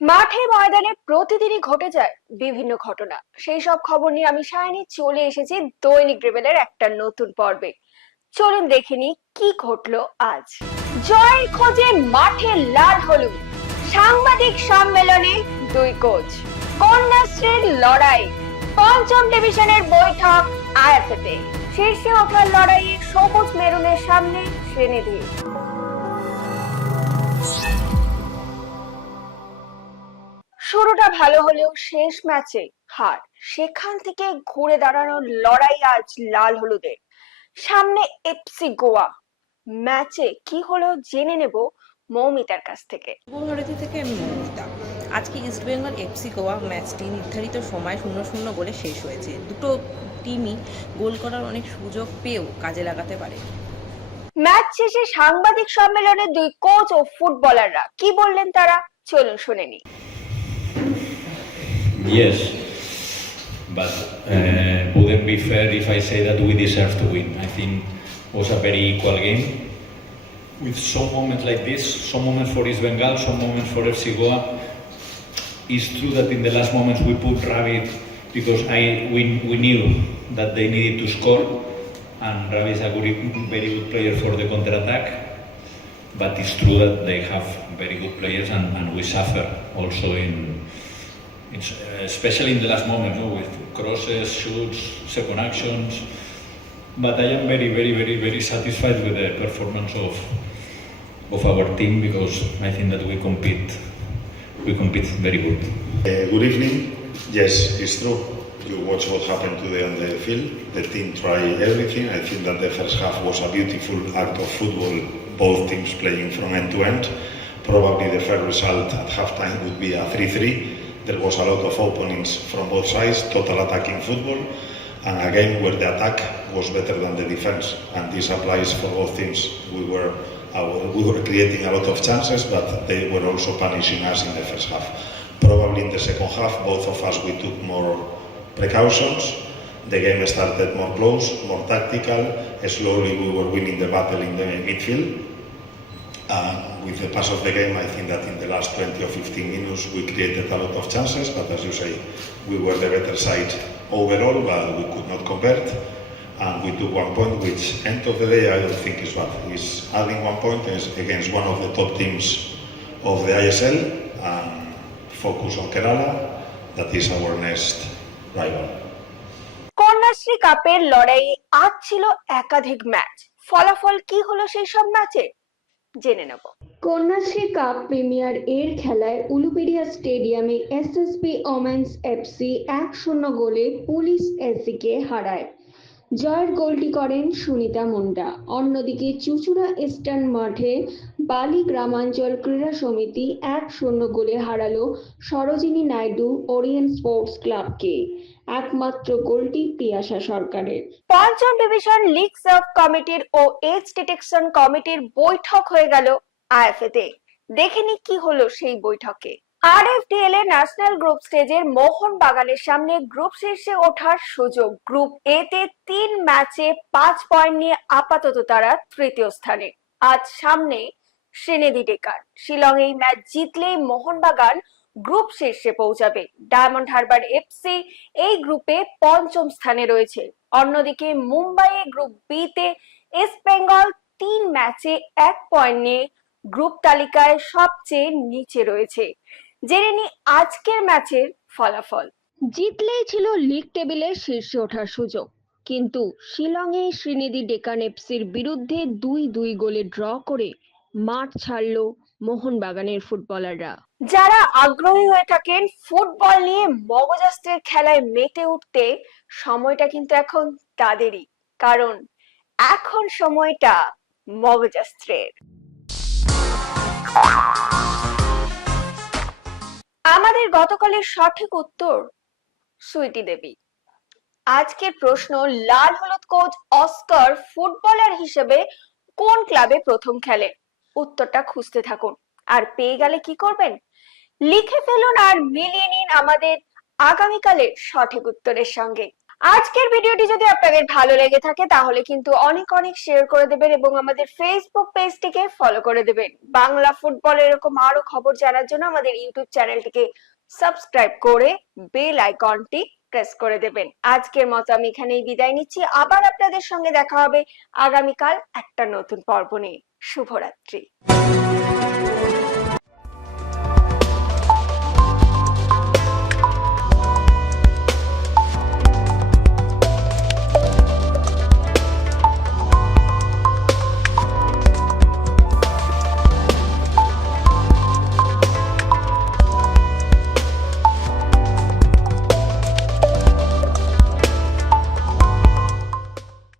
মাঠে ময়দানে প্রতিদিনই ঘটে যায় বিভিন্ন ঘটনা। সেই সব খবর নিয়ে আমি সায়নী চলে এসেছি দৈনিক রিবেলের একটা নতুন পর্বে। চলুন দেখে নি কি ঘটলো আজ। জয়ের খোঁজে মাঠে লাল হলুদ, সাংবাদিক সম্মেলনে দুই কোচ, কন্যাশ্রীর লড়াই, পঞ্চম ডিভিশনের বৈঠক আইএফএতে, শীর্ষে ওঠার লড়াইয়ে সবুজ মেরুনের সামনে শ্রীনিধি। শুরুটা ভালো হলেও শেষ ম্যাচে হার, সেখান থেকে ঘুরে দাঁড়ানোর লড়াই আজ লাল হলুদের সামনে এফসি গোয়া। ম্যাচে কি হলো জেনে নেব মৌমিতার কাছ থেকে। যুবভারতী থেকে আমি মৌমিতা। আজকে ইস্টবেঙ্গল এফসি গোয়া ম্যাচটি নির্ধারিত সময় 0-0 গোলে শেষ হয়েছে। দুটো টিমই গোল করার অনেক সুযোগ পেয়েও কাজে লাগাতে পারে। ম্যাচ শেষে সাংবাদিক সম্মেলনে দুই কোচ ও ফুটবলাররা কি বললেন তারা, চলুন শুনে নি। Yes, but wouldn't be fair if I say that we deserve to win. I think it was a very equal game with some moments like this, some moments for East Bengal, some moments for FC Goa. It's true that in the last moments we put Ravi because we knew that they needed to score, and Ravi is a very good player for the counter-attack. But it's true that they have very good players, and we suffer also especially in the last moment, with crosses, shoots, second actions. But I am very satisfied with the performance of our team, because I think that we compete very good. Good evening. Yes, it's true. You watch what happened today on the field. The team tried everything. I think that the first half was a beautiful act of football, both teams playing from end to end. Probably the fair result at halftime would be a 3-3. There was a lot of openings from both sides, total attacking football, and a game where the attack was better than the defense. And this applies for both teams. We were creating a lot of chances, but they were also punishing us in the first half. Probably in the second half, both of us, we took more precautions. The game started more close, more tactical. Slowly we were winning the battle in the midfield. With the pass of the game, I think that in the last 20 or 15 minutes we created a lot of chances, but as you say, we were the better side overall, but we could not convert. And we took 1 point, which end of the day I don't think is bad. It's adding 1 point against one of the top teams of the ISL, and focus on Kerala. That is our next rival. Kanyashree কাপের লড়াইয়ে আজ ছিল একাধিক match. ফলাফল কি হলো সেই সব ম্যাচে জেনে নেব। কন্যাশ্রী কাপ প্রিমিয়ার এর খেলায় উলুবেড়িয়া স্টেডিয়ামে এসএসপি ওমেন্স এফসি 1-0 গোলে পুলিশ এসিকে হারায়। জয়ের গোলটি করেন সুনিতা মুন্ডা। অন্যদিকে চুচুড়া ইস্টার্ন মাঠে বালি গ্রামাঞ্চল ক্রীড়া সমিতি 1-0 গোলে হারালো সরোজিনী নাইডু ওরিয়েন্ট স্পোর্টস ক্লাবকে। একমাত্র গোলটি পিয়াসা সরকারের। পঞ্চম ডিভিশন লিগ সাব কমিটির ও এজ ডিটেকশন কমিটির বৈঠক হয়ে গেল আইএফএতে। দেখেনি কি হলো সেই বৈঠকে। আরএফডিএল এ ন্যাশনাল গ্রুপ স্টেজের মোহনবাগানের সামনে গ্রুপ শীর্ষে ওঠার সুযোগ। গ্রুপ এ তে 3 ম্যাচে 5 পয়েন্ট নিয়ে আপাতত তারা তৃতীয় স্থানে। আজ সামনে শ্রীনিধি ডেকার। শিলং এই ম্যাচ জিতলেই মোহনবাগান গ্রুপ শীর্ষে পৌঁছাবে। ডায়মন্ড হারবার এফসি এই গ্রুপে পঞ্চম স্থানে রয়েছে। অন্যদিকে মুম্বাইয়ে গ্রুপ বি তে ইস্ট বেঙ্গল 3 ম্যাচে 1 পয়েন্ট নিয়ে গ্রুপ তালিকায় সবচেয়ে নিচে রয়েছে। জেনে নি আজকের ম্যাচের ফলাফল। জিতলেই ছিল লিগ টেবিলের শীর্ষে ওঠার সুযোগ, কিন্তু শিলংয়ে শ্রীনিধি ডেকান এফসির বিরুদ্ধে 2-2 গোলে ড্র করে মাঠ ছাড়লো মোহনবাগানের ফুটবলাররা। যারা আগ্রহী হয়ে থাকেন ফুটবল নিয়ে মগজাস্ত্রের খেলায় মেতে উঠতে, সময়টা কিন্তু এখন তাদেরই, কারণ এখন সময়টা মগজাস্ত্রের। আমাদের গতকালের সঠিক উত্তর সুইটি দেবী। আজকের প্রশ্ন, লাল হলুদ কোচ অস্কার ফুটবলার হিসেবে কোন ক্লাবে প্রথম খেলেন? উত্তরটা খুঁজতে থাকুন, আর পেয়ে গেলে কি করবেন? লিখে ফেলুন আর মিলিয়ে নিন আমাদের আগামীকালের সঠিক উত্তরের সঙ্গে। আজকের ভিডিওটি যদি আপনাদের ভালো লেগে থাকে তাহলে কিন্তু অনেক অনেক শেয়ার করে দেবেন এবং আমাদের ফেসবুক পেজটিকে ফলো করে দেবেন। বাংলা ফুটবলের এরকম আরো খবর জানার জন্য আমাদের ইউটিউব চ্যানেলটিকে সাবস্ক্রাইব করে বেল আইকনটি প্রেস করে দেবেন। আজকের মতো আমি এখানেই বিদায় নিচ্ছি। আবার আপনাদের সঙ্গে দেখা হবে আগামীকাল একটা নতুন পর্ব নিয়ে। শুভরাত্রি।